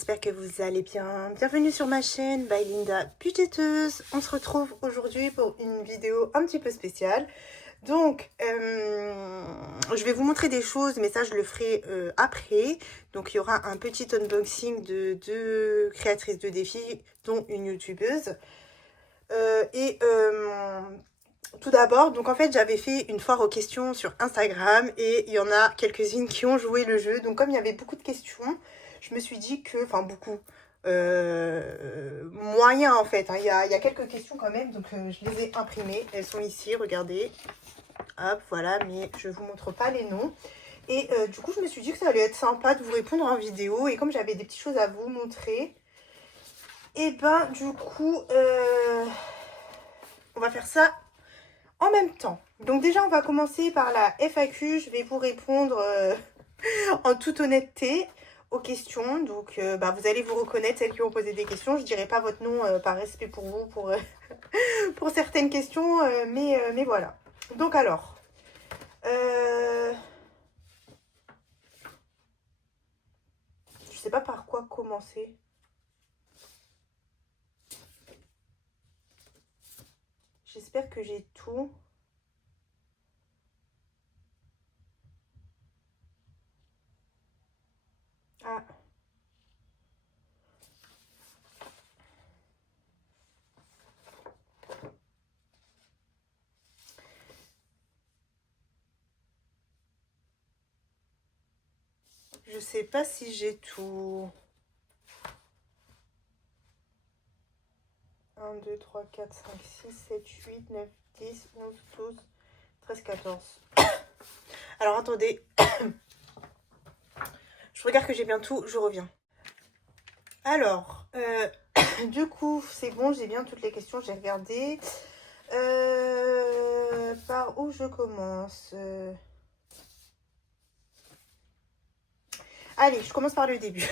j'espère que vous allez bien. Bienvenue sur ma chaîne by Linda Budgéteuse. On se retrouve aujourd'hui pour une vidéo un petit peu spéciale. Donc, je vais vous montrer des choses, mais ça je le ferai après. Donc, il y aura un petit unboxing de deux créatrices de défis, dont une youtubeuse. Tout d'abord, donc en fait j'avais fait une foire aux questions sur Instagram et il y en a quelques-unes qui ont joué le jeu. Donc comme il y avait beaucoup de questions, je me suis dit que, enfin beaucoup, moyen en fait, hein. Il y a quelques questions quand même, donc je les ai imprimées. Elles sont ici, regardez. Hop, voilà, mais je vous montre pas les noms. Et du coup je me suis dit que ça allait être sympa de vous répondre en vidéo. Et comme j'avais des petites choses à vous montrer, et ben du coup, on va faire ça en même temps. Donc déjà, on va commencer par la FAQ. Je vais vous répondre en toute honnêteté aux questions. Donc, vous allez vous reconnaître, celles qui ont posé des questions. Je ne dirai pas votre nom par respect pour vous, pour certaines questions, mais voilà. Donc alors, je sais pas par quoi commencer. J'espère que j'ai tout. Ah. Je sais pas si j'ai tout. 1, 2, 3, 4, 5, 6, 7, 8, 9, 10, 11, 12, 13, 14. Alors attendez. Je regarde que j'ai bien tout, je reviens. Alors, du coup, c'est bon, j'ai bien toutes les questions, j'ai regardé. Par où je commence? Allez, je commence par le début.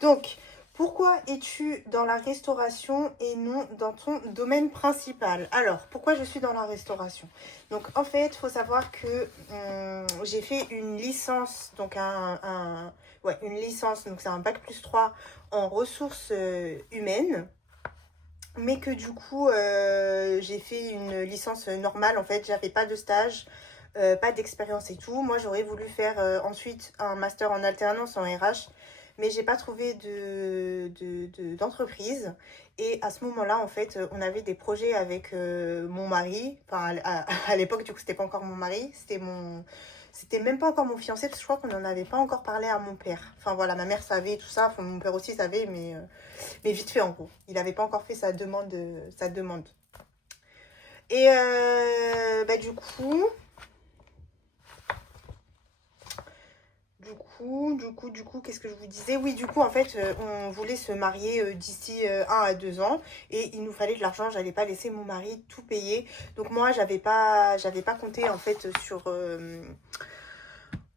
Donc, pourquoi es-tu dans la restauration et non dans ton domaine principal? Alors, pourquoi je suis dans la restauration? Donc, en fait, il faut savoir que j'ai fait une licence, donc une licence, donc c'est un bac+3 en ressources humaines. Mais que du coup, j'ai fait une licence normale, en fait, j'avais pas de stage, pas d'expérience et tout. Moi, j'aurais voulu faire ensuite un master en alternance en RH, mais j'ai pas trouvé d'entreprise. Et à ce moment-là, en fait, on avait des projets avec mon mari. Enfin, à l'époque, du coup, c'était pas encore mon mari, c'était même pas encore mon fiancé, parce que je crois qu'on n'en avait pas encore parlé à mon père. Enfin voilà, ma mère savait tout ça, enfin, mon père aussi savait, mais vite fait en gros. Il n'avait pas encore fait sa demande. Et du coup, qu'est-ce que je vous disais? Oui, du coup, en fait, on voulait se marier d'ici 1 à 2 ans. Et il nous fallait de l'argent. J'allais pas laisser mon mari tout payer. Donc moi, j'avais pas compté en fait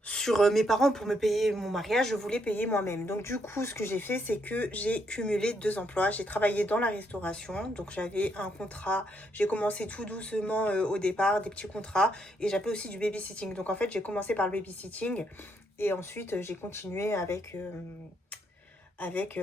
sur mes parents pour me payer mon mariage, je voulais payer moi-même. Donc du coup, ce que j'ai fait, c'est que j'ai cumulé 2 emplois. J'ai travaillé dans la restauration, donc j'avais un contrat. J'ai commencé tout doucement au départ, des petits contrats. Et j'avais aussi du babysitting. Donc en fait, j'ai commencé par le babysitting. Et ensuite, j'ai continué avec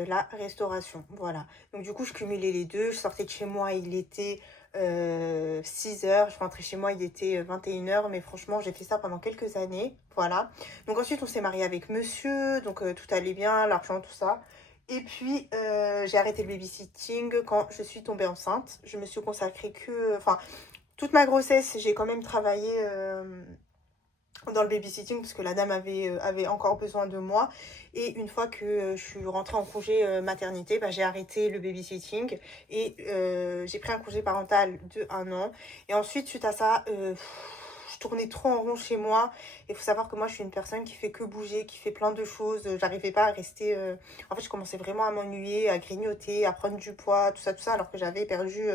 la restauration. Voilà. Donc du coup, je cumulais les deux. Je sortais de chez moi, il était 6 heures. Je rentrais chez moi, il était 21 heures. Mais franchement, j'ai fait ça pendant quelques années. Voilà. Donc ensuite, on s'est marié avec monsieur. Donc tout allait bien, l'argent, tout ça. Et puis, j'ai arrêté le babysitting quand je suis tombée enceinte. Je me suis consacrée que... Enfin, toute ma grossesse, j'ai quand même travaillé... dans le babysitting parce que la dame avait encore besoin de moi. Et une fois que je suis rentrée en congé maternité, j'ai arrêté le babysitting et j'ai pris un congé parental de 1 an. Et ensuite, suite à ça, je tournais trop en rond chez moi. Il faut savoir que moi, je suis une personne qui fait que bouger, qui fait plein de choses. J'arrivais pas à rester... En fait, je commençais vraiment à m'ennuyer, à grignoter, à prendre du poids, tout ça, alors que j'avais perdu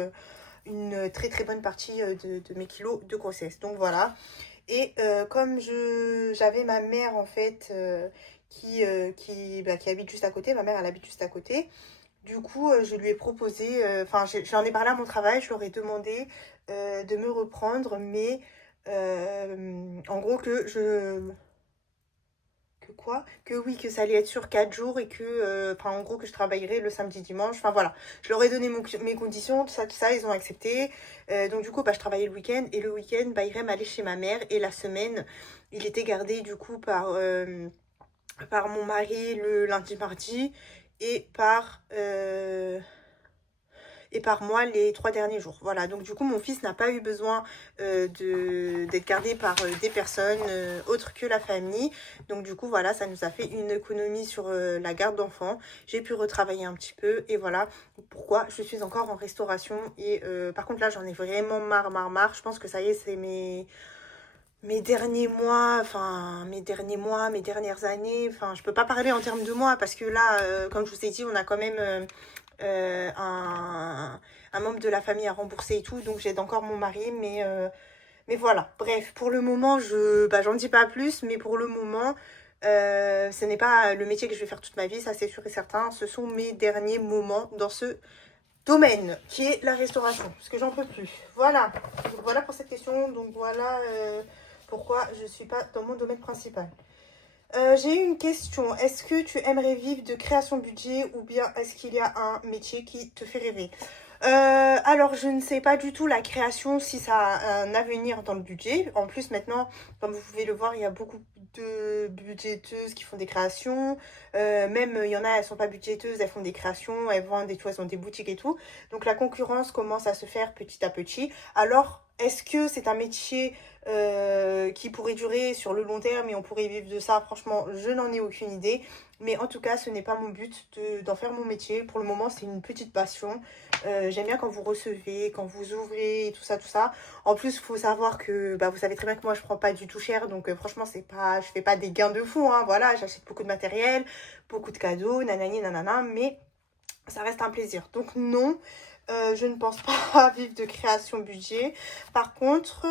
une très très bonne partie de mes kilos de grossesse. Donc voilà. Et comme j'avais ma mère en fait qui habite juste à côté, ma mère elle habite juste à côté, du coup je lui ai proposé, enfin j'en ai parlé à mon travail, je leur ai demandé de me reprendre, mais en gros que Que quoi? Que oui, que ça allait être sur 4 jours et que, enfin, en gros, que je travaillerais le samedi, dimanche. Enfin, voilà. Je leur ai donné mes conditions, tout ça, ils ont accepté. Donc, du coup, bah, je travaillais le week-end. Et le week-end, bah, Irem allait chez ma mère. Et la semaine, il était gardé, du coup, par mon mari le lundi, mardi. Et et par moi les 3 derniers jours. Voilà, donc du coup, mon fils n'a pas eu besoin d'être gardé par des personnes autres que la famille. Donc du coup, voilà, ça nous a fait une économie sur la garde d'enfants. J'ai pu retravailler un petit peu et voilà pourquoi je suis encore en restauration. Et par contre, là, j'en ai vraiment marre. Je pense que ça y est, c'est mes derniers mois, enfin mes dernières années, enfin je peux pas parler en termes de mois parce que là, comme je vous ai dit, on a quand même un membre de la famille à rembourser et tout, donc j'aide encore mon mari, mais voilà. Bref, pour le moment, j'en dis pas plus, mais pour le moment, ce n'est pas le métier que je vais faire toute ma vie, ça c'est sûr et certain. Ce sont mes derniers moments dans ce domaine qui est la restauration, parce que j'en peux plus. Voilà. Donc voilà pour cette question. Donc voilà pourquoi je suis pas dans mon domaine principal. J'ai eu une question. Est-ce que tu aimerais vivre de création budget ou bien est-ce qu'il y a un métier qui te fait rêver? Alors, je ne sais pas du tout la création si ça a un avenir dans le budget. En plus, maintenant, comme vous pouvez le voir, il y a beaucoup de budgéteuses qui font des créations. Même, il y en a, elles sont pas budgéteuses, elles font des créations, elles vendent des toits, elles ont des boutiques et tout. Donc, la concurrence commence à se faire petit à petit. Alors, est-ce que c'est un métier qui pourrait durer sur le long terme et on pourrait vivre de ça? Franchement, je n'en ai aucune idée. Mais en tout cas, ce n'est pas mon but d'en faire mon métier. Pour le moment, c'est une petite passion. J'aime bien quand vous recevez, quand vous ouvrez, tout ça, tout ça. En plus, il faut savoir que, bah, vous savez très bien que moi, je prends pas du tout cher. Donc, franchement, je fais pas des gains de fou, hein. Voilà, j'achète beaucoup de matériel, beaucoup de cadeaux, nanani, nanana. Mais ça reste un plaisir. Donc, non. Je ne pense pas vivre de création budget. Par contre,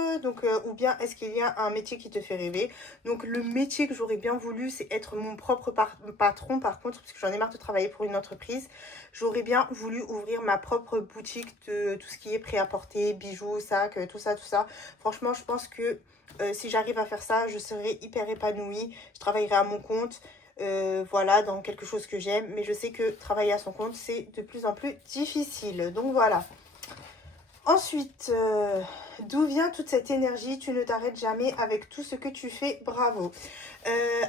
ou bien est-ce qu'il y a un métier qui te fait rêver? Donc le métier que j'aurais bien voulu, c'est être mon propre patron. Par contre, parce que j'en ai marre de travailler pour une entreprise, j'aurais bien voulu ouvrir ma propre boutique de tout ce qui est prêt-à-porter, bijoux, sacs, tout ça, tout ça. Franchement, je pense que si j'arrive à faire ça, je serai hyper épanouie. Je travaillerai à mon compte. Voilà, dans quelque chose que j'aime. Mais je sais que travailler à son compte, c'est de plus en plus difficile. Donc voilà. Ensuite, d'où vient toute cette énergie? Tu ne t'arrêtes jamais avec tout ce que tu fais. Bravo.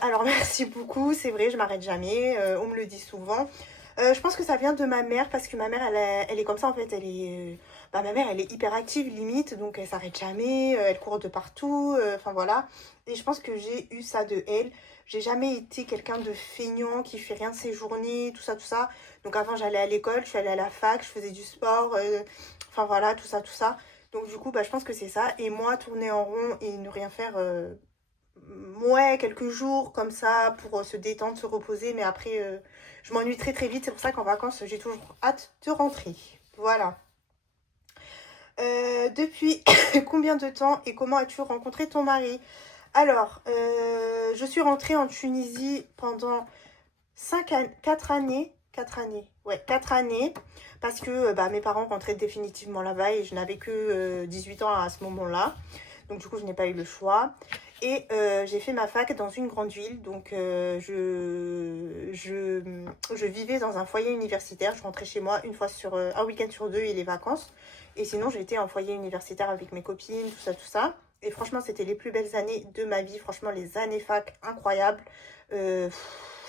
Alors, merci beaucoup. C'est vrai, je m'arrête jamais. On me le dit souvent. Je pense que ça vient de ma mère parce que ma mère, elle est comme ça en fait. Ma mère, elle est hyper active limite, donc elle s'arrête jamais. Elle court de partout. Enfin voilà. Et je pense que j'ai eu ça de elle. J'ai jamais été quelqu'un de feignant qui fait rien de ses journées, tout ça, tout ça. Donc avant, j'allais à l'école, je suis allée à la fac, je faisais du sport. Enfin voilà, tout ça, tout ça. Donc du coup, bah, je pense que c'est ça. Et moi, tourner en rond et ne rien faire, ouais, quelques jours comme ça pour se détendre, se reposer. Mais après, je m'ennuie très très vite. C'est pour ça qu'en vacances, j'ai toujours hâte de rentrer. Voilà. Depuis combien de temps et comment as-tu rencontré ton mari? Alors, je suis rentrée en Tunisie pendant 4 années. 4 années. Ouais, 4 années. Parce que bah, mes parents rentraient définitivement là-bas et je n'avais que 18 ans à ce moment-là. Donc du coup, je n'ai pas eu le choix. Et j'ai fait ma fac dans une grande ville. Donc je vivais dans un foyer universitaire. Je rentrais chez moi une fois sur un week-end sur deux et les vacances. Et sinon, j'étais en foyer universitaire avec mes copines, tout ça, tout ça. Et franchement, c'était les plus belles années de ma vie. Franchement, les années fac, incroyables.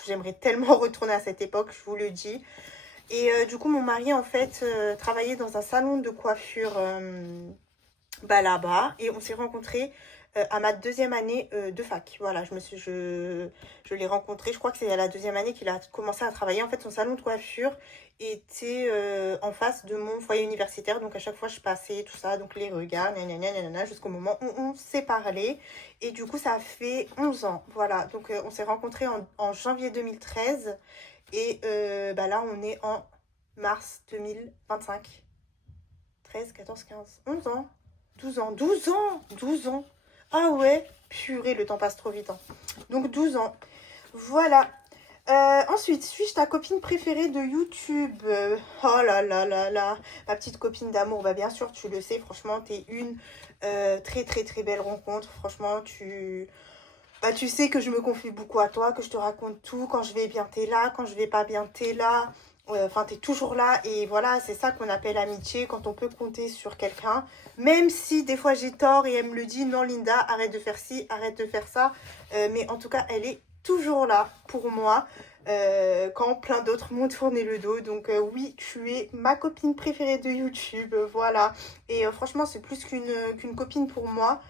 J'aimerais tellement retourner à cette époque, je vous le dis. Et du coup, mon mari, en fait, travaillait dans un salon de coiffure bah, là-bas. Et on s'est rencontrés à ma deuxième année de fac. Voilà, je l'ai rencontré. Je crois que c'est à la deuxième année qu'il a commencé à travailler. En fait, son salon de coiffure était en face de mon foyer universitaire. Donc, à chaque fois, je passais tout ça. Donc, les regards, jusqu'au moment où on s'est parlé. Et du coup, ça fait 11 ans. Voilà, donc on s'est rencontrés en janvier 2013. Et bah là, on est en mars 2025. 13, 14, 15, 11 ans. 12 ans. 12 ans 12 ans. Ah ouais, purée, le temps passe trop vite, hein. Donc 12 ans. Voilà. Ensuite, suis-je ta copine préférée de YouTube? Oh là là là là. Ma petite copine d'amour, bah bien sûr, tu le sais. Franchement, t'es une très très très belle rencontre. Franchement, Bah, tu sais que je me confie beaucoup à toi, que je te raconte tout. Quand je vais bien, t'es là. Quand je vais pas bien, t'es là. Enfin, t'es toujours là. Et voilà, c'est ça qu'on appelle amitié, quand on peut compter sur quelqu'un. Même si des fois j'ai tort et elle me le dit, non Linda, arrête de faire ci, arrête de faire ça. Mais en tout cas, elle est toujours là pour moi. Quand plein d'autres m'ont tourné le dos. Donc oui, tu es ma copine préférée de YouTube. Voilà. Et franchement, c'est plus qu'une copine pour moi.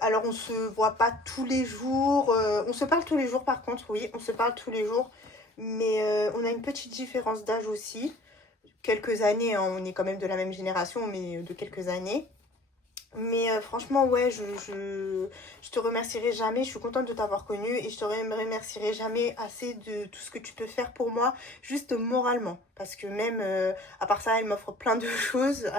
Alors on se voit pas tous les jours, on se parle tous les jours par contre, oui, on se parle tous les jours, mais on a une petite différence d'âge aussi, quelques années, hein, on est quand même de la même génération, mais de quelques années. Mais franchement, ouais, je te remercierai jamais. Je suis contente de t'avoir connue et je te remercierai jamais assez de tout ce que tu peux faire pour moi, juste moralement. Parce que même, à part ça, elle m'offre plein de choses,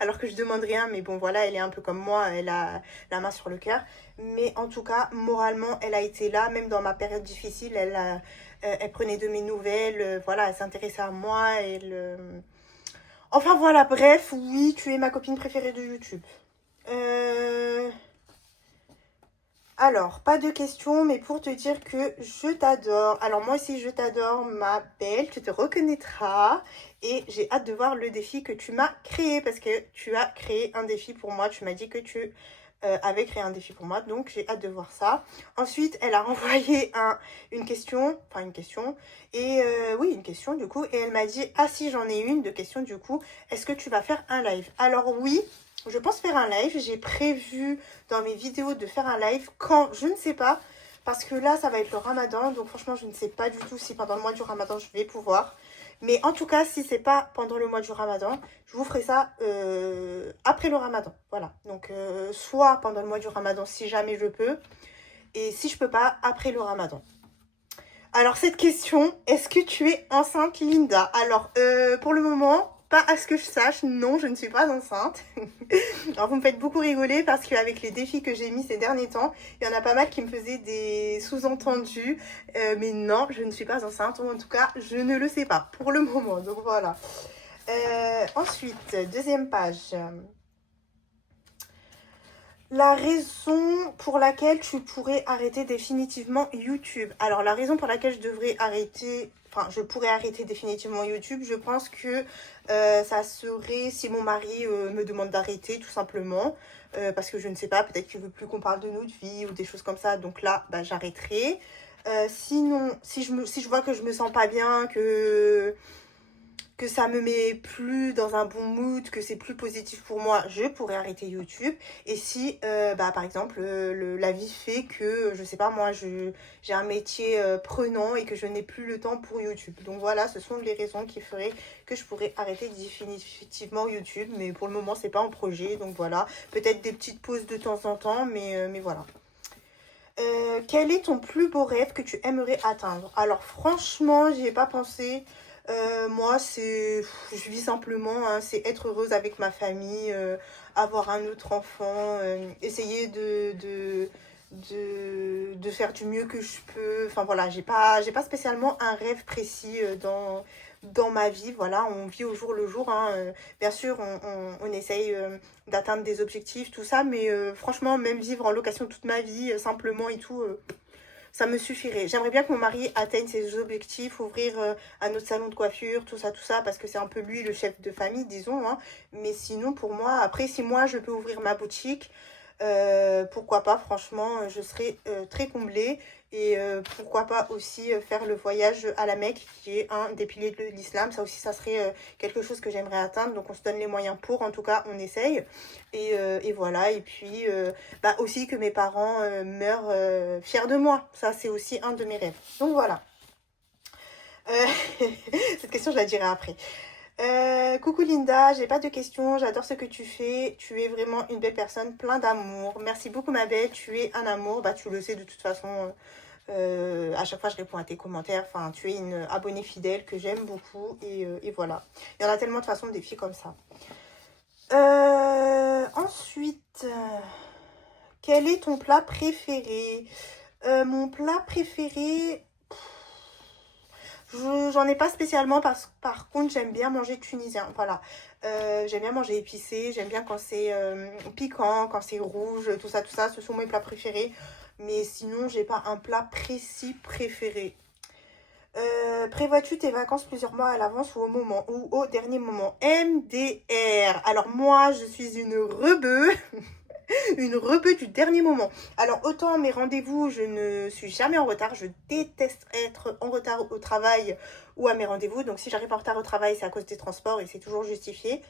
alors que je demande rien. Mais bon, voilà, elle est un peu comme moi, elle a la main sur le cœur. Mais en tout cas, moralement, elle a été là, même dans ma période difficile. Elle prenait de mes nouvelles, voilà, elle s'intéressait à moi. Enfin voilà, bref, oui, tu es ma copine préférée de YouTube. Euh, Alors, pas de questions, mais pour te dire que je t'adore. Alors moi aussi, je t'adore, ma belle, tu te reconnaîtras. Et j'ai hâte de voir le défi que tu m'as créé, parce que tu as créé un défi pour moi. Tu m'as dit que tu avais créé un défi pour moi, donc j'ai hâte de voir ça. Ensuite, elle a renvoyé une question, enfin une question, et oui, une question du coup. Et elle m'a dit, ah si, j'en ai une de question du coup, est-ce que tu vas faire un live? Alors oui. Je pense faire un live. J'ai prévu dans mes vidéos de faire un live. Quand? Je ne sais pas. Parce que là, ça va être le ramadan. Donc franchement, je ne sais pas du tout si pendant le mois du ramadan, je vais pouvoir. Mais en tout cas, si c'est pas pendant le mois du ramadan, je vous ferai ça après le ramadan. Voilà. Donc soit pendant le mois du ramadan, si jamais je peux. Et si je peux pas, après le ramadan. Alors cette question, est-ce que tu es enceinte, Linda? Alors pour le moment, pas à ce que je sache, non, je ne suis pas enceinte. Alors vous me faites beaucoup rigoler parce qu'avec les défis que j'ai mis ces derniers temps, il y en a pas mal qui me faisaient des sous-entendus. Mais non, je ne suis pas enceinte, ou en tout cas, je ne le sais pas pour le moment. Donc voilà. Ensuite, deuxième page. La raison pour laquelle tu pourrais arrêter définitivement YouTube. Alors la raison pour laquelle je devrais arrêter, enfin je pourrais arrêter définitivement YouTube, je pense que ça serait si mon mari me demande d'arrêter tout simplement. Parce que je ne sais pas, peut-être qu'il veut plus qu'on parle de notre vie ou des choses comme ça. Donc là, bah, j'arrêterai. Sinon, si je vois que je me sens pas bien, que ça me met plus dans un bon mood, que c'est plus positif pour moi, je pourrais arrêter YouTube. Et si, bah, par exemple, la vie fait que, je sais pas, moi, j'ai un métier prenant et que je n'ai plus le temps pour YouTube. Donc voilà, ce sont les raisons qui feraient que je pourrais arrêter définitivement YouTube. Mais pour le moment, c'est pas en projet. Donc voilà, peut-être des petites pauses de temps en temps, mais voilà. Quel est ton plus beau rêve que tu aimerais atteindre? Alors franchement, j'y ai pas pensé. Moi, je vis simplement, hein, c'est être heureuse avec ma famille, avoir un autre enfant, essayer de faire du mieux que je peux. Enfin voilà, j'ai pas spécialement un rêve précis dans ma vie. Voilà, on vit au jour le jour, hein. Bien sûr, on essaye d'atteindre des objectifs, tout ça, mais franchement, même vivre en location toute ma vie, simplement et tout, ça me suffirait. J'aimerais bien que mon mari atteigne ses objectifs, ouvrir un autre salon de coiffure, tout ça, parce que c'est un peu lui le chef de famille, disons, hein. Mais sinon, pour moi, après, si moi, je peux ouvrir ma boutique, pourquoi pas, franchement, je serais très comblée. Et pourquoi pas aussi faire le voyage à la Mecque, qui est un des piliers de l'islam. Ça aussi, ça serait quelque chose que j'aimerais atteindre. Donc, on se donne les moyens pour. En tout cas, on essaye. Et voilà. Et puis, bah, aussi que mes parents meurent fiers de moi. Ça, c'est aussi un de mes rêves. Donc, voilà. Euh, Cette question, je la dirai après. Coucou Linda, j'ai pas de questions, j'adore ce que tu fais, tu es vraiment une belle personne, plein d'amour. Merci beaucoup ma belle, tu es un amour, bah tu le sais de toute façon, à chaque fois je réponds à tes commentaires, enfin tu es une abonnée fidèle que j'aime beaucoup et voilà. Il y en a tellement de façons des filles comme ça. Ensuite, quel est ton plat préféré? Mon plat préféré... j'en ai pas spécialement, par contre, j'aime bien manger tunisien. Voilà. J'aime bien manger épicé, j'aime bien quand c'est piquant, quand c'est rouge, tout ça, tout ça. Ce sont mes plats préférés. Mais sinon, j'ai pas un plat précis préféré. Prévois-tu tes vacances plusieurs mois à l'avance ou au dernier moment? MDR. Alors moi, je suis une rebeu. Une rebeu du dernier moment. Alors autant mes rendez-vous, je ne suis jamais en retard. Je déteste être en retard au travail ou à mes rendez-vous. Donc si j'arrive en retard au travail, c'est à cause des transports et c'est toujours justifié.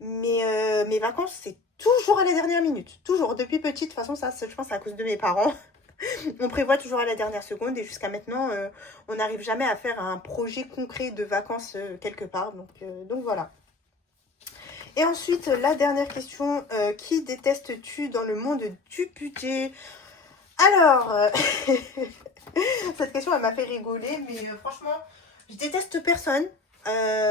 Mais mes vacances, c'est toujours à la dernière minute. Toujours. Depuis petite, de toute façon, ça, je pense, c'est à cause de mes parents. On prévoit toujours à la dernière seconde et jusqu'à maintenant, on n'arrive jamais à faire un projet concret de vacances quelque part. Donc voilà. Et ensuite, la dernière question, qui détestes-tu dans le monde du budget? Alors, cette question, elle m'a fait rigoler, mais franchement, je déteste personne.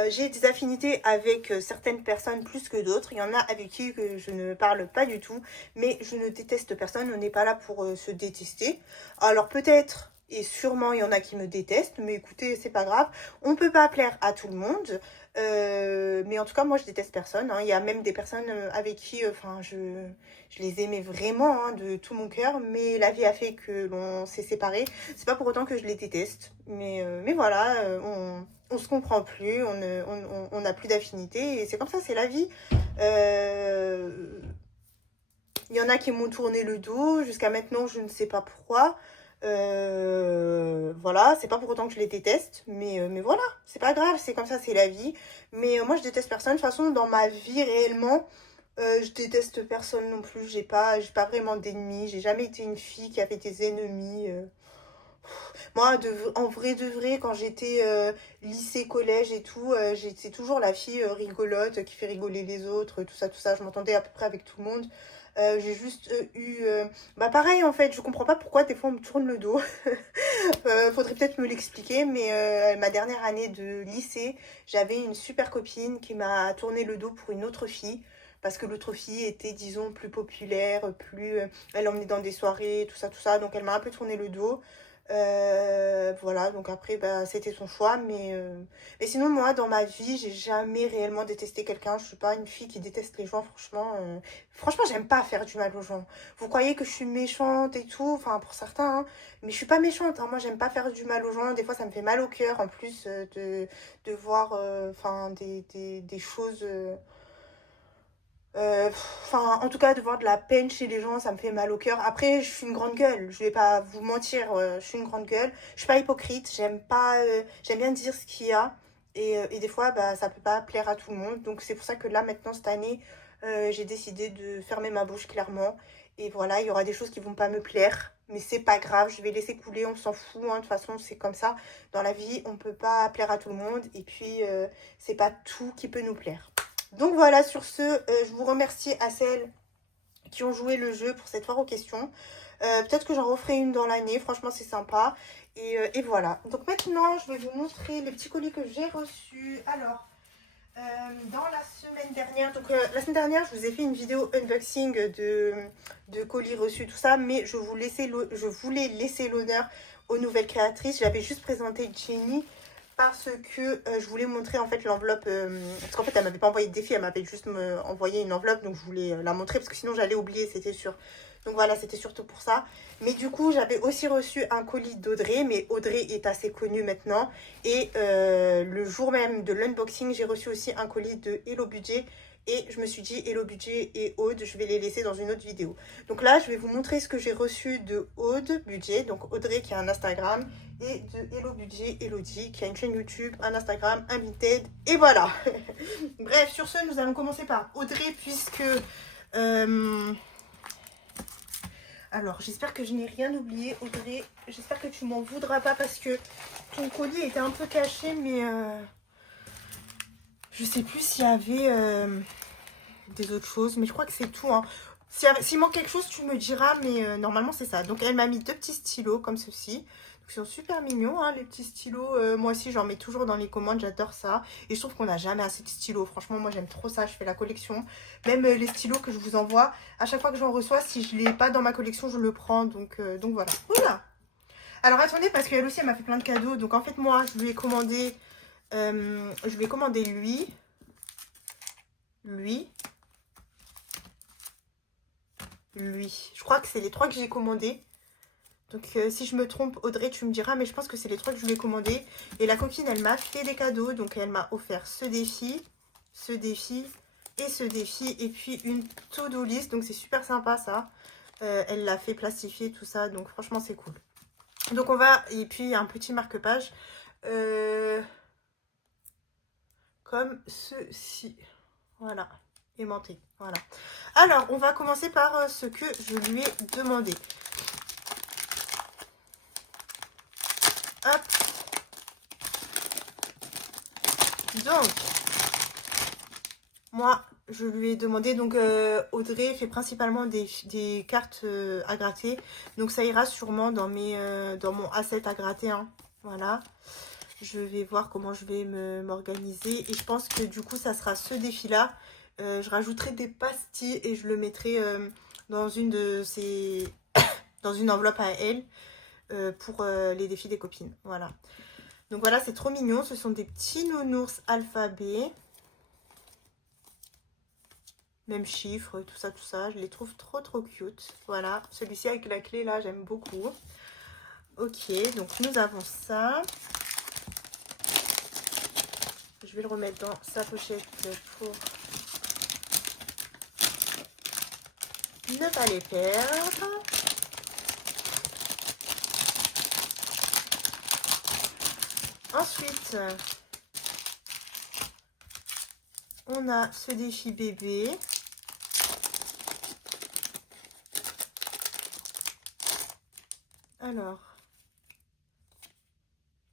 J'ai des affinités avec certaines personnes plus que d'autres. Il y en a avec qui que je ne parle pas du tout, mais je ne déteste personne. On n'est pas là pour se détester. Alors peut-être et sûrement il y en a qui me détestent, mais écoutez, c'est pas grave. On peut pas plaire à tout le monde. Mais en tout cas, moi je déteste personne. Hein. Il y a même des personnes avec qui, je les aimais vraiment hein, de tout mon cœur, mais la vie a fait que l'on s'est séparés. C'est pas pour autant que je les déteste, mais voilà, on se comprend plus, on n'a plus d'affinité, et c'est comme ça, c'est la vie. Il y en a qui m'ont tourné le dos, jusqu'à maintenant, je ne sais pas pourquoi. Voilà, c'est pas pour autant que je les déteste, mais voilà, c'est pas grave, c'est comme ça, c'est la vie. Mais moi, je déteste personne. De toute façon, dans ma vie, réellement, je déteste personne non plus. J'ai pas vraiment d'ennemis. J'ai jamais été une fille qui avait des ennemis. Moi, en vrai de vrai, quand j'étais lycée, collège et tout, j'étais toujours la fille rigolote qui fait rigoler les autres, tout ça, tout ça. Je m'entendais à peu près avec tout le monde. J'ai juste eu... Bah pareil, en fait, je comprends pas pourquoi des fois on me tourne le dos. Faudrait peut-être me l'expliquer, mais ma dernière année de lycée, j'avais une super copine qui m'a tourné le dos pour une autre fille. Parce que l'autre fille était, disons, plus populaire, elle emmenait dans des soirées, tout ça, tout ça. Donc elle m'a un peu tourné le dos. Voilà, donc après, bah, c'était son choix. Mais sinon, moi, dans ma vie, j'ai jamais réellement détesté quelqu'un. Je suis pas une fille qui déteste les gens, franchement. Franchement, j'aime pas faire du mal aux gens. Vous croyez que je suis méchante et tout, enfin, pour certains, hein, mais je suis pas méchante. Hein. Moi, j'aime pas faire du mal aux gens. Des fois, ça me fait mal au cœur, en plus, de voir enfin, des choses... Enfin, en tout cas, de voir de la peine chez les gens, ça me fait mal au cœur. Après, je suis une grande gueule, je vais pas vous mentir, je suis une grande gueule. Je suis pas hypocrite, j'aime bien dire ce qu'il y a. Et des fois, bah, ça peut pas plaire à tout le monde. Donc, c'est pour ça que là, maintenant, cette année, j'ai décidé de fermer ma bouche, clairement. Et voilà, il y aura des choses qui vont pas me plaire. Mais c'est pas grave, je vais laisser couler, on s'en fout. Hein, de toute façon, c'est comme ça. Dans la vie, on peut pas plaire à tout le monde. Et puis, c'est pas tout qui peut nous plaire. Donc voilà, sur ce, je vous remercie à celles qui ont joué le jeu pour cette foire aux questions. Peut-être que j'en referai une dans l'année, franchement c'est sympa. Et voilà. Donc maintenant, je vais vous montrer les petits colis que j'ai reçus. Alors, dans la semaine dernière, donc la semaine dernière, je vous ai fait une vidéo unboxing de colis reçus, tout ça. Mais je voulais laisser l'honneur aux nouvelles créatrices. J'avais juste présenté Jenny. Parce que je voulais montrer en fait l'enveloppe, parce qu'en fait elle m'avait pas envoyé de défi, elle m'avait juste envoyé une enveloppe, donc je voulais la montrer parce que sinon j'allais oublier, c'était sûr. Donc voilà, c'était surtout pour ça. Mais du coup j'avais aussi reçu un colis d'Audrey, mais Audrey est assez connue maintenant. Et le jour même de l'unboxing, j'ai reçu aussi un colis de Hello Budget. Et je me suis dit, Hello Budget et Aude, je vais les laisser dans une autre vidéo. Donc là, je vais vous montrer ce que j'ai reçu de Aude Budget, donc Audrey qui a un Instagram, et de Hello Budget, Elodie, qui a une chaîne YouTube, un Instagram, un Vinted, et voilà. Bref, sur ce, nous allons commencer par Audrey, puisque... Alors, j'espère que je n'ai rien oublié, Audrey. J'espère que tu m'en voudras pas, parce que ton colis était un peu caché, mais... Je sais plus s'il y avait des autres choses, mais je crois que c'est tout. Hein. S'il manque quelque chose, tu me diras, mais normalement c'est ça. Donc elle m'a mis 2 petits stylos comme ceci. Ils sont super mignons, hein, les petits stylos. Moi aussi, j'en mets toujours dans les commandes, j'adore ça. Et je trouve qu'on n'a jamais assez de stylos. Franchement, moi j'aime trop ça, je fais la collection. Même les stylos que je vous envoie, à chaque fois que j'en reçois, si je ne l'ai pas dans ma collection, je le prends. Donc voilà. Voilà. Alors attendez, parce qu'elle aussi, elle m'a fait plein de cadeaux. Donc en fait, moi, je lui ai commandé... Je vais commander lui. Lui. Je crois que c'est les 3 que j'ai commandés. Donc si je me trompe, Audrey, tu me diras, mais je pense que c'est les 3 que je lui ai commandés. Et la coquine, elle m'a fait des cadeaux. Donc elle m'a offert ce défi et ce défi. Et puis une to-do list. Donc c'est super sympa ça. Elle l'a fait plastifier, tout ça. Donc franchement, c'est cool. Donc on va... Et puis un petit marque-page. Comme ceci. Voilà. Aimanté. Voilà. Alors, on va commencer par ce que je lui ai demandé. Hop. Donc, moi, je lui ai demandé, donc Audrey fait principalement des cartes à gratter. Donc ça ira sûrement dans mon asset à gratter. Hein. Voilà. Je vais voir comment je vais m'organiser. Et je pense que du coup, ça sera ce défi-là. Je rajouterai des pastilles et je le mettrai dans une de ces... dans une enveloppe à elle pour les défis des copines. Voilà. Donc voilà, c'est trop mignon. Ce sont des petits nounours alphabet. Même chiffre, tout ça, tout ça. Je les trouve trop, trop cute. Voilà. Celui-ci avec la clé, là, j'aime beaucoup. Ok, donc nous avons ça. Je vais le remettre dans sa pochette pour ne pas les perdre. Ensuite, on a ce défi bébé. Alors,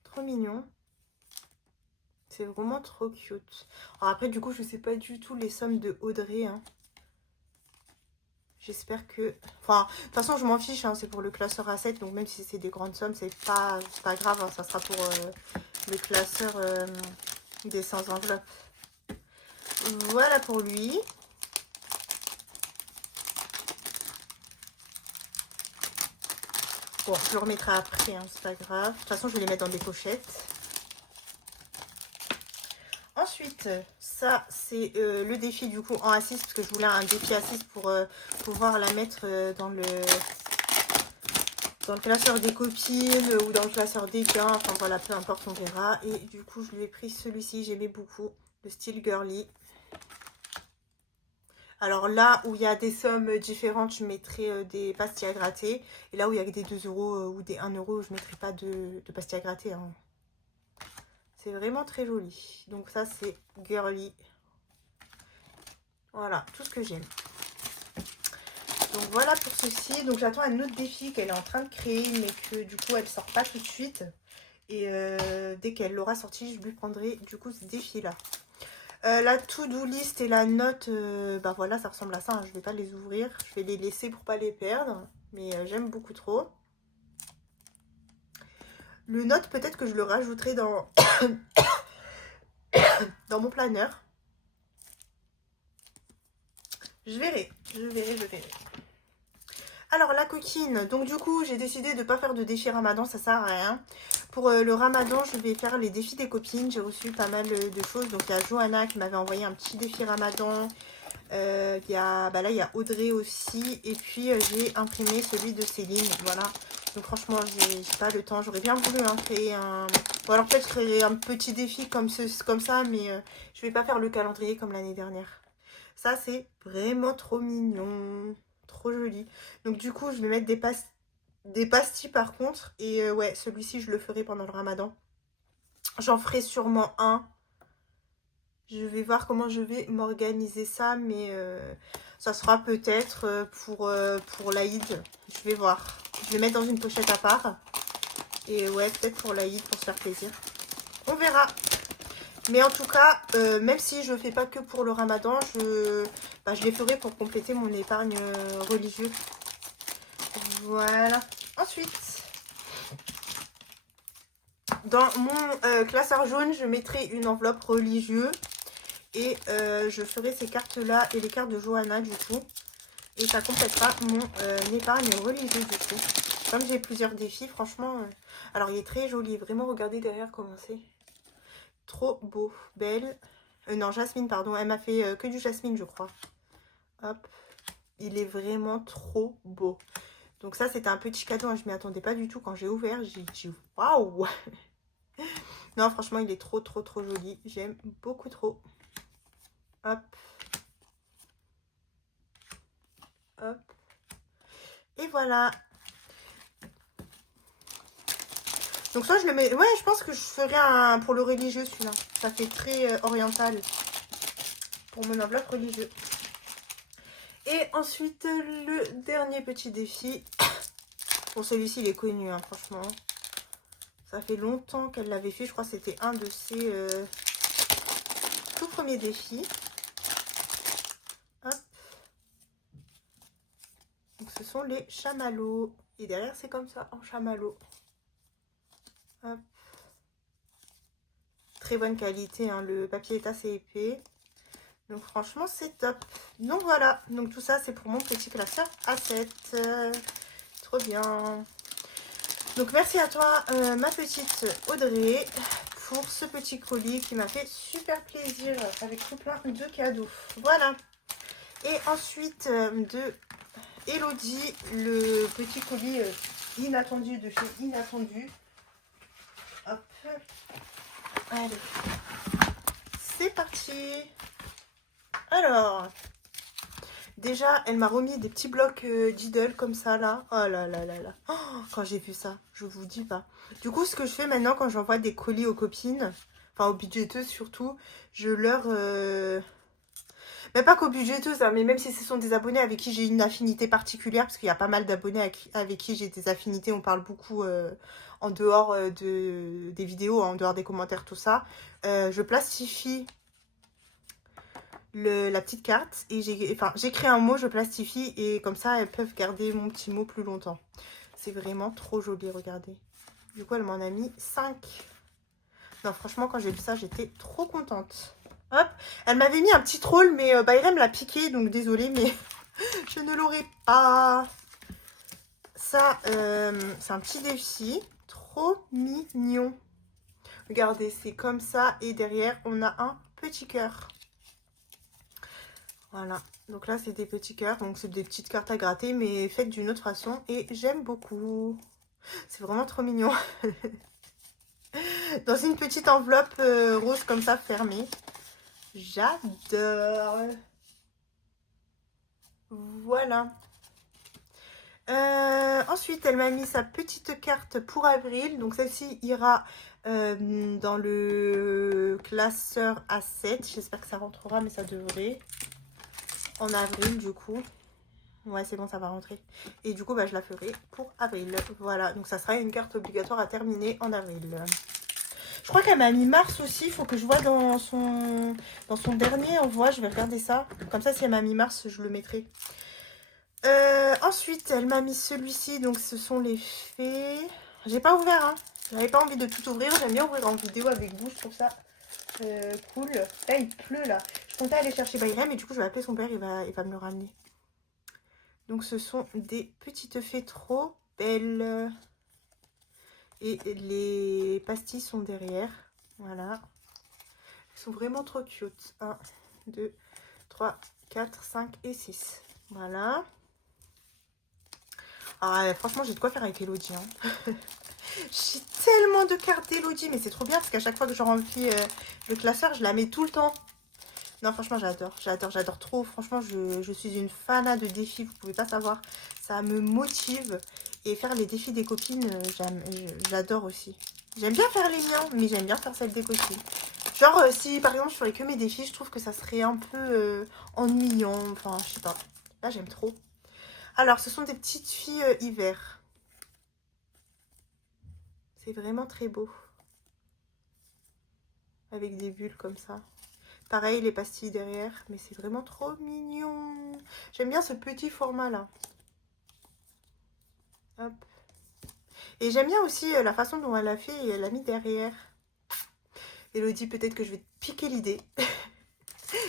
trop mignon. C'est vraiment trop cute. Alors après, du coup, je sais pas du tout les sommes de Audrey. Hein. J'espère que... Enfin, de toute façon, je m'en fiche. Hein, c'est pour le classeur A7. Donc, même si c'est des grandes sommes, c'est pas grave. Hein, ça sera pour le classeur des sans enveloppes. Voilà pour lui. Bon, je le remettrai après. Hein, c'est pas grave. De toute façon, je vais les mettre dans des pochettes. Ensuite, ça, c'est le défi du coup en A6. Parce que je voulais un défi A6 pour pouvoir la mettre dans le classeur des copines ou dans le classeur des gains. Enfin voilà, peu importe, on verra. Et du coup, je lui ai pris celui-ci. J'aimais beaucoup le style girly. Alors là où il y a des sommes différentes, je mettrai des pastilles à gratter. Et là où il y a des 2 € ou des 1 €, je ne mettrai pas de pastilles à gratter. Hein. C'est vraiment très joli. Donc ça, c'est girly. Voilà, tout ce que j'aime. Donc voilà pour ceci. Donc j'attends un autre défi qu'elle est en train de créer, mais que du coup, elle ne sort pas tout de suite. Et dès qu'elle l'aura sorti, je lui prendrai du coup ce défi-là. La to-do list et la note, bah voilà, ça ressemble à ça. Hein. Je ne vais pas les ouvrir. Je vais les laisser pour ne pas les perdre. Mais j'aime beaucoup trop. Le note, peut-être que je le rajouterai dans, dans mon planeur. Je verrai. Alors, la coquine. Donc, du coup, j'ai décidé de ne pas faire de défi ramadan. Ça sert à rien. Pour le ramadan, je vais faire les défis des copines. J'ai reçu pas mal de choses. Donc, il y a Johanna qui m'avait envoyé un petit défi ramadan. Là, il y a Audrey aussi. Et puis, j'ai imprimé celui de Céline. Voilà. Donc, franchement, j'ai pas le temps. J'aurais bien voulu créer un... Ou alors, peut-être créer un petit défi comme ça. Mais je vais pas faire le calendrier comme l'année dernière. Ça, c'est vraiment trop mignon. Trop joli. Donc, du coup, je vais mettre des pastilles par contre. Et ouais, celui-ci, je le ferai pendant le ramadan. J'en ferai sûrement un. Je vais voir comment je vais m'organiser ça. Mais ça sera peut-être pour l'Aïd. Je vais voir. Je vais mettre dans une pochette à part. Et ouais, peut-être pour l'Aïd, pour se faire plaisir. On verra. Mais en tout cas, même si je ne fais pas que pour le ramadan, je les ferai pour compléter mon épargne religieuse. Voilà. Ensuite, dans mon classeur jaune, je mettrai une enveloppe religieux. Et je ferai ces cartes-là et les cartes de Johanna du coup. Et ça complétera mon épargne religieuse du coup. Comme j'ai plusieurs défis, franchement... alors, il est très joli. Vraiment, regardez derrière comment c'est. trop beau. Belle. Non, Jasmine, pardon. Elle m'a fait que du Jasmine, je crois. Hop. Il est vraiment trop beau. Donc ça, c'était un petit cadeau. Hein. Je m'y attendais pas du tout. Quand j'ai ouvert, j'ai dit waouh. Non, franchement, il est trop, trop, trop joli. J'aime beaucoup trop. Hop. Hop. Et voilà. Donc soit je le mets... Ouais, je pense que je ferai un pour le religieux, celui-là. Ça fait très oriental. Pour mon enveloppe religieux. Et ensuite, le dernier petit défi. Bon, celui-ci, il est connu, hein, franchement. Ça fait longtemps qu'elle l'avait fait. Je crois que c'était un de ses tout premiers défis. Hop. Donc, ce sont les chamallows. Et derrière, c'est comme ça, en chamallow. Hop. Très bonne qualité, hein. Le papier est assez épais. Donc, franchement, c'est top. Donc, voilà. Donc, tout ça, c'est pour mon petit classeur A7. Trop bien. Donc, merci à toi, ma petite Audrey, pour ce petit colis qui m'a fait super plaisir avec tout plein de cadeaux. Voilà. Et ensuite, de Elodie, le petit colis inattendu de chez Inattendu. Hop. Allez. C'est parti. Alors, déjà, elle m'a remis des petits blocs Diddle comme ça, là. Oh là là là là. Oh, quand j'ai vu ça, je vous dis pas. Du coup, ce que je fais maintenant quand j'envoie des colis aux copines, enfin aux budgéteuses surtout, je leur... Mais pas qu'aux budgéteuses, hein, mais même si ce sont des abonnés avec qui j'ai une affinité particulière, parce qu'il y a pas mal d'abonnés avec qui j'ai des affinités, on parle beaucoup en dehors des vidéos, en dehors des commentaires, tout ça. Je plastifie la petite carte et j'écris un mot, je plastifie et comme ça elles peuvent garder mon petit mot plus longtemps. C'est vraiment trop joli, regardez. Du coup elle m'en a mis 5. Non, franchement quand j'ai vu ça j'étais trop contente. Hop, elle m'avait mis un petit troll mais Bayrem l'a piqué donc désolée mais je ne l'aurai pas. Ça c'est un petit défi trop mignon. Regardez, c'est comme ça et derrière on a un petit cœur. Voilà, donc là c'est des petits cœurs, donc c'est des petites cartes à gratter mais faites d'une autre façon et j'aime beaucoup. C'est vraiment trop mignon. Dans une petite enveloppe rose comme ça fermée. J'adore. Voilà. Ensuite elle m'a mis sa petite carte pour avril, donc celle-ci ira dans le classeur A7. J'espère que ça rentrera mais ça devrait. En avril du coup. Ouais c'est bon ça va rentrer. Et du coup bah, je la ferai pour avril. Voilà donc ça sera une carte obligatoire à terminer en avril. Je crois qu'elle m'a mis mars aussi. Il faut que je vois dans son dernier envoi. Je vais regarder ça. Comme ça si elle m'a mis mars je le mettrai. Ensuite elle m'a mis celui-ci. Donc ce sont les fées. J'ai pas ouvert hein. J'avais pas envie de tout ouvrir. J'aime bien ouvrir en vidéo avec vous. Je trouve ça cool. Là il pleut là. Je comptais aller chercher Bayrem et du coup je vais appeler son père. Il va me le ramener. Donc ce sont des petites fées trop belles. Et les pastilles sont derrière. Voilà. Elles sont vraiment trop cute. 1, 2, 3, 4, 5 et 6. Voilà. Ah, franchement j'ai de quoi faire avec Elodie. Hein. J'ai tellement de cartes d'Elodie. Mais c'est trop bien parce qu'à chaque fois que je remplis le classeur, je la mets tout le temps. Non, franchement, j'adore. J'adore trop. Franchement, je suis une fana de défis. Vous pouvez pas savoir. Ça me motive. Et faire les défis des copines, j'adore aussi. J'aime bien faire les miens, mais j'aime bien faire celles des copines. Genre, si par exemple, je ferais que mes défis, je trouve que ça serait un peu ennuyant. Enfin, je sais pas. Là, j'aime trop. Alors, ce sont des petites filles hiver. C'est vraiment très beau. Avec des bulles comme ça. Pareil, les pastilles derrière. Mais c'est vraiment trop mignon. J'aime bien ce petit format là. Hop. Et j'aime bien aussi la façon dont elle a fait et elle a mis derrière. Elodie, peut-être que je vais te piquer l'idée.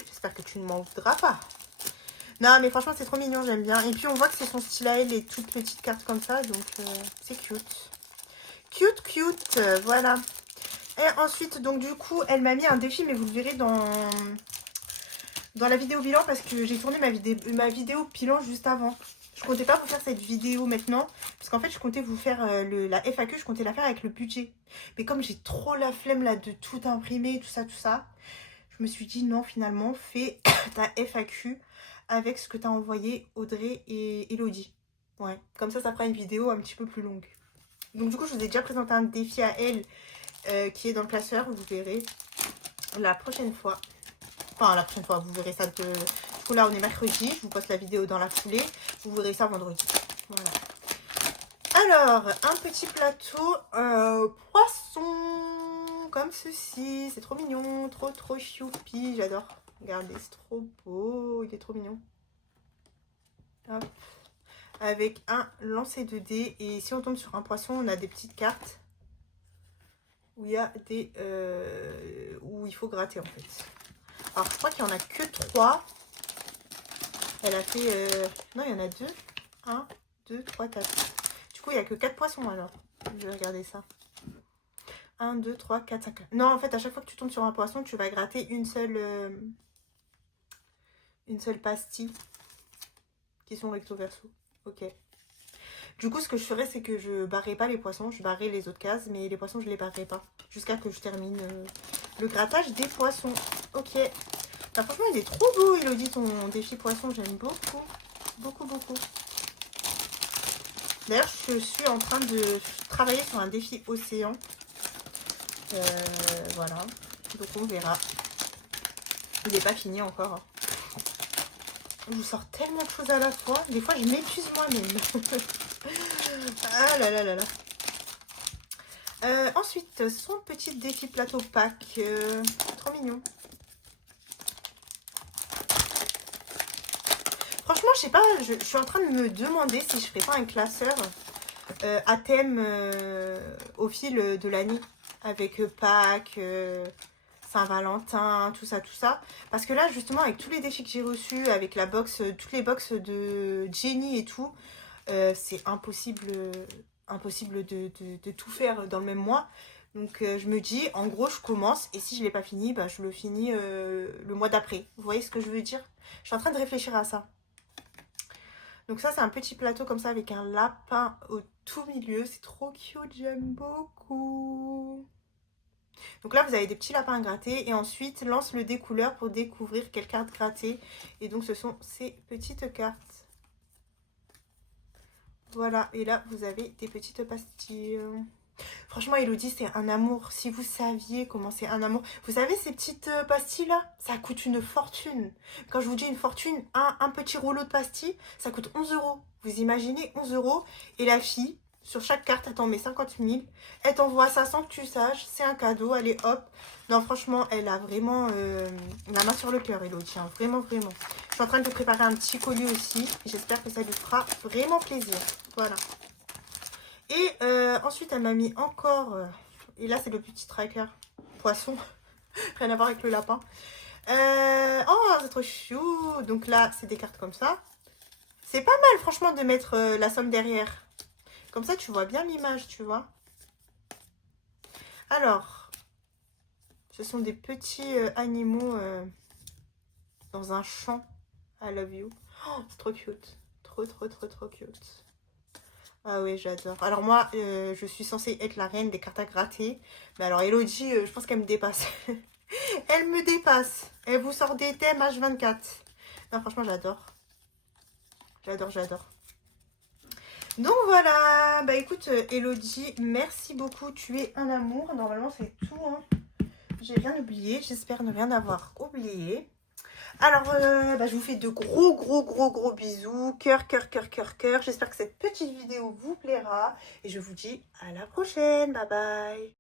J'espère que tu ne m'en voudras pas. Non, mais franchement, c'est trop mignon, j'aime bien. Et puis, on voit que c'est son style à elle, les toutes petites cartes comme ça. Donc, c'est cute. Cute, cute. Voilà. Et ensuite, donc du coup, elle m'a mis un défi, mais vous le verrez dans la vidéo bilan parce que j'ai tourné ma vidéo bilan juste avant. Je comptais pas vous faire cette vidéo maintenant parce qu'en fait, je comptais vous faire la FAQ, je comptais la faire avec le budget. Mais comme j'ai trop la flemme là de tout imprimer, tout ça, je me suis dit non, finalement, fais ta FAQ avec ce que tu as envoyé Audrey et Elodie. Ouais, comme ça fera une vidéo un petit peu plus longue. Donc du coup, je vous ai déjà présenté un défi à elle qui est dans le classeur, vous verrez la prochaine fois. Enfin, la prochaine fois, vous verrez ça de... Du coup, là, on est mercredi. Je vous poste la vidéo dans la foulée. Vous verrez ça vendredi. Voilà. Alors, un petit plateau poisson. Comme ceci. C'est trop mignon. Trop choupi. J'adore. Regardez, c'est trop beau. Il est trop mignon. Hop. Avec un lancer de dés. Et si on tombe sur un poisson, on a des petites cartes. Où il y a des... où il faut gratter, en fait. Alors, je crois qu'il n'y en a que 3. Elle a fait... Non, il y en a 2. 1, 2, 3, 4. Du coup, il n'y a que 4 poissons, alors. Je vais regarder ça. 1, 2, 3, 4, 5. Non, en fait, à chaque fois que tu tombes sur un poisson, tu vas gratter une seule pastille. Qui sont recto verso. Ok. Du coup, ce que je ferais, c'est que je barrerai pas les poissons. Je barrerai les autres cases, mais les poissons, je les barrerai pas. Jusqu'à que je termine le grattage des poissons. Ok. Bah, franchement, il est trop beau, Elodie, ton défi poisson. J'aime beaucoup. Beaucoup. D'ailleurs, je suis en train de travailler sur un défi océan. Voilà. Donc, on verra. Il n'est pas fini encore. Hein. Je vous sors tellement de choses à la fois. Des fois, je m'épuise moi-même. Ah là là là là. Ensuite, son petit défi plateau pack. Trop mignon. Franchement, je sais pas, je suis en train de me demander si je ferais pas un classeur à thème au fil de l'année. Avec Pâques, Saint-Valentin, tout ça. Parce que là, justement, avec tous les défis que j'ai reçus, avec la box, toutes les box de Jenny et tout, c'est impossible de tout faire dans le même mois. Donc je me dis, en gros, je commence et si je ne l'ai pas fini, bah, je le finis le mois d'après. Vous voyez ce que je veux dire? Je suis en train de réfléchir à ça. Donc ça, c'est un petit plateau comme ça avec un lapin au tout milieu. C'est trop cute, j'aime beaucoup. Donc là, vous avez des petits lapins à gratter. Et ensuite, lance le dé couleur pour découvrir quelle carte gratter. Et donc, ce sont ces petites cartes. Voilà. Et là, vous avez des petites pastilles. Franchement, Elodie, c'est un amour. Si vous saviez comment c'est un amour. Vous savez, ces petites pastilles-là, ça coûte une fortune. Quand je vous dis une fortune, un petit rouleau de pastilles, ça coûte 11 €. Vous imaginez 11 €. Et la fille, sur chaque carte, elle t'en met 50 000. Elle t'envoie ça sans que tu saches. C'est un cadeau. Allez, hop. Non, franchement, elle a vraiment la main sur le cœur, Elodie. Hein. Vraiment. Je suis en train de préparer un petit colis aussi. J'espère que ça lui fera vraiment plaisir. Voilà. Et ensuite, elle m'a mis encore... et là, c'est le petit tracker poisson. Rien à voir avec le lapin. Oh, c'est trop chou. Donc là, c'est des cartes comme ça. C'est pas mal, franchement, de mettre la somme derrière. Comme ça, tu vois bien l'image, tu vois. Alors, ce sont des petits animaux dans un champ. I love you. Oh, c'est trop cute. Trop cute. Ah oui, j'adore. Alors moi, je suis censée être la reine des cartes à gratter. Mais alors Elodie, je pense qu'elle me dépasse. Elle me dépasse. Elle vous sort des thèmes H24. Non, franchement, j'adore. J'adore. Donc voilà. Bah écoute, Elodie, merci beaucoup. Tu es un amour. Normalement, c'est tout. Hein. J'ai rien oublié. J'espère ne rien avoir oublié. Alors, bah, je vous fais de gros bisous. Cœur. J'espère que cette petite vidéo vous plaira. Et je vous dis à la prochaine. Bye bye.